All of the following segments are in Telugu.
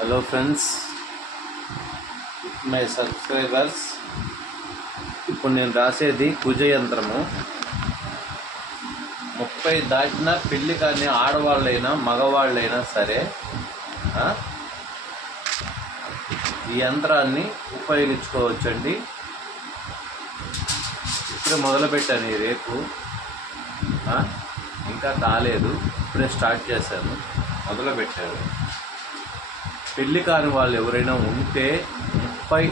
Hello friends, my subscribers. ఇప్పుడు నేను రాసేది కుజ యంత్రము. 30 దాటిన పెళ్ళి కానీ ఆడవాళ్ళైనా మగవాళ్ళైనా సరే ఈ యంత్రాన్ని ఉపయోగించుకోవచ్చండి. ఇప్పుడే మొదలుపెట్టాను ఈ రేపు, ఇంకా కాలేదు, ఇప్పుడే స్టార్ట్ చేశాను, మొదలుపెట్టాను. పెళ్ళి కాని వాళ్ళు ఎవరైనా ఉంటే 30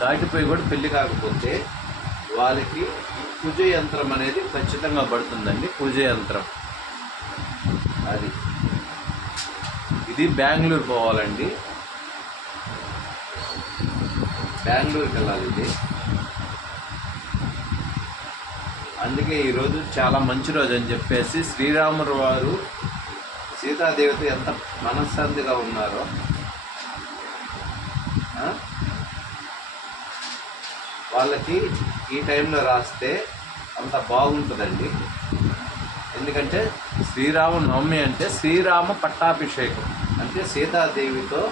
దాటిపోయి కూడా పెళ్ళి కాకపోతే వాళ్ళకి కుజ యంత్రం అనేది ఖచ్చితంగా పడుతుందండి. కుజ యంత్రం ఇది బెంగళూరు పోవాలండి, బెంగళూరుకి వెళ్ళాలి ఇది. అందుకే ఈరోజు చాలా మంచి రోజు అని చెప్పేసి శ్రీరాముడు వారు సీతాదేవితో ఎంత మనశ్శాంతిగా ఉన్నారో వాళ్ళకి ఈ టైంలో రాస్తే అంత బాగుంటుందండి. ఎందుకంటే శ్రీరామనవమి అంటే శ్రీరామ పట్టాభిషేకం, అంటే సీతాదేవితో,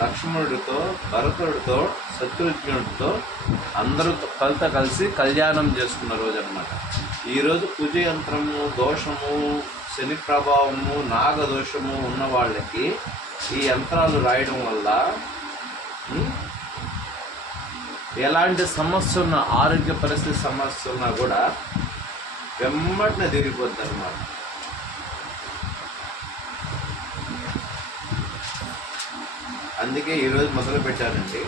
లక్ష్మణుడితో, భరతుడితో, శత్రుఘ్నుడితో అందరూ కలిసి కళ్యాణం చేసుకున్న రోజు అన్నమాట. ఈరోజు కుజ యంత్రము, దోషము, శని ప్రభావము, నాగదోషము ఉన్న వాళ్ళకి ఈ యంత్రాలు రాయడం వల్ల ఎలాంటి సమస్య ఉన్నా, ఆరోగ్య పరిస్థితి సమస్య ఉన్నా కూడా వెంబడిన తిరిగిపోద్ది అన్నమాట. అందుకే ఈరోజు మొదలు పెట్టానండి.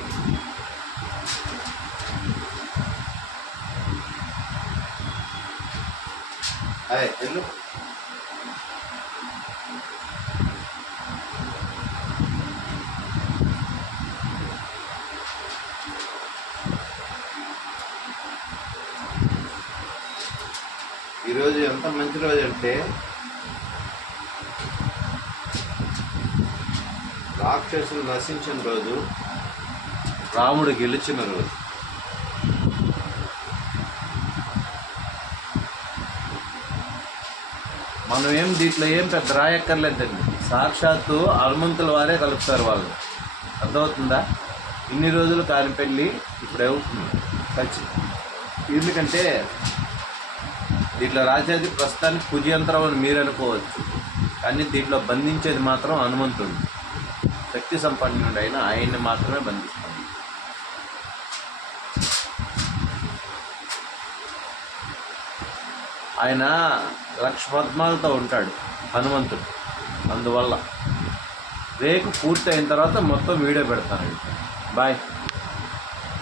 వెళ్ళు. ఈరోజు ఎంత మంచి రోజు అంటే రాక్షసులు నశించిన రోజు, రాముడు గెలిచిన రోజు. మనం దీంట్లో పెద్ద రాయక్కర్లేదండి. సాక్షాత్తు హనుమంతుల వారే కలుపుతారు వాళ్ళు. అర్థమవుతుందా? ఇన్ని రోజులు కాని పెళ్ళి ఇప్పుడు అవుతుంది ఖచ్చితంగా. ఎందుకంటే దీంట్లో రాసేది ప్రస్తుతానికి కుజ యంత్రం అని మీరు అనుకోవచ్చు, కానీ దీంట్లో బంధించేది మాత్రం హనుమంతుడు. శక్తి సంపన్నుడు అయిన ఆయన్ని మాత్రమే బంధిస్తాడు. ఆయన లక్ష పద్మాలతో ఉంటాడు హనుమంతుడు. అందువల్ల రేపు పూర్తి అయిన తర్వాత మొత్తం వీడియో పెడతానండి. బాయ్.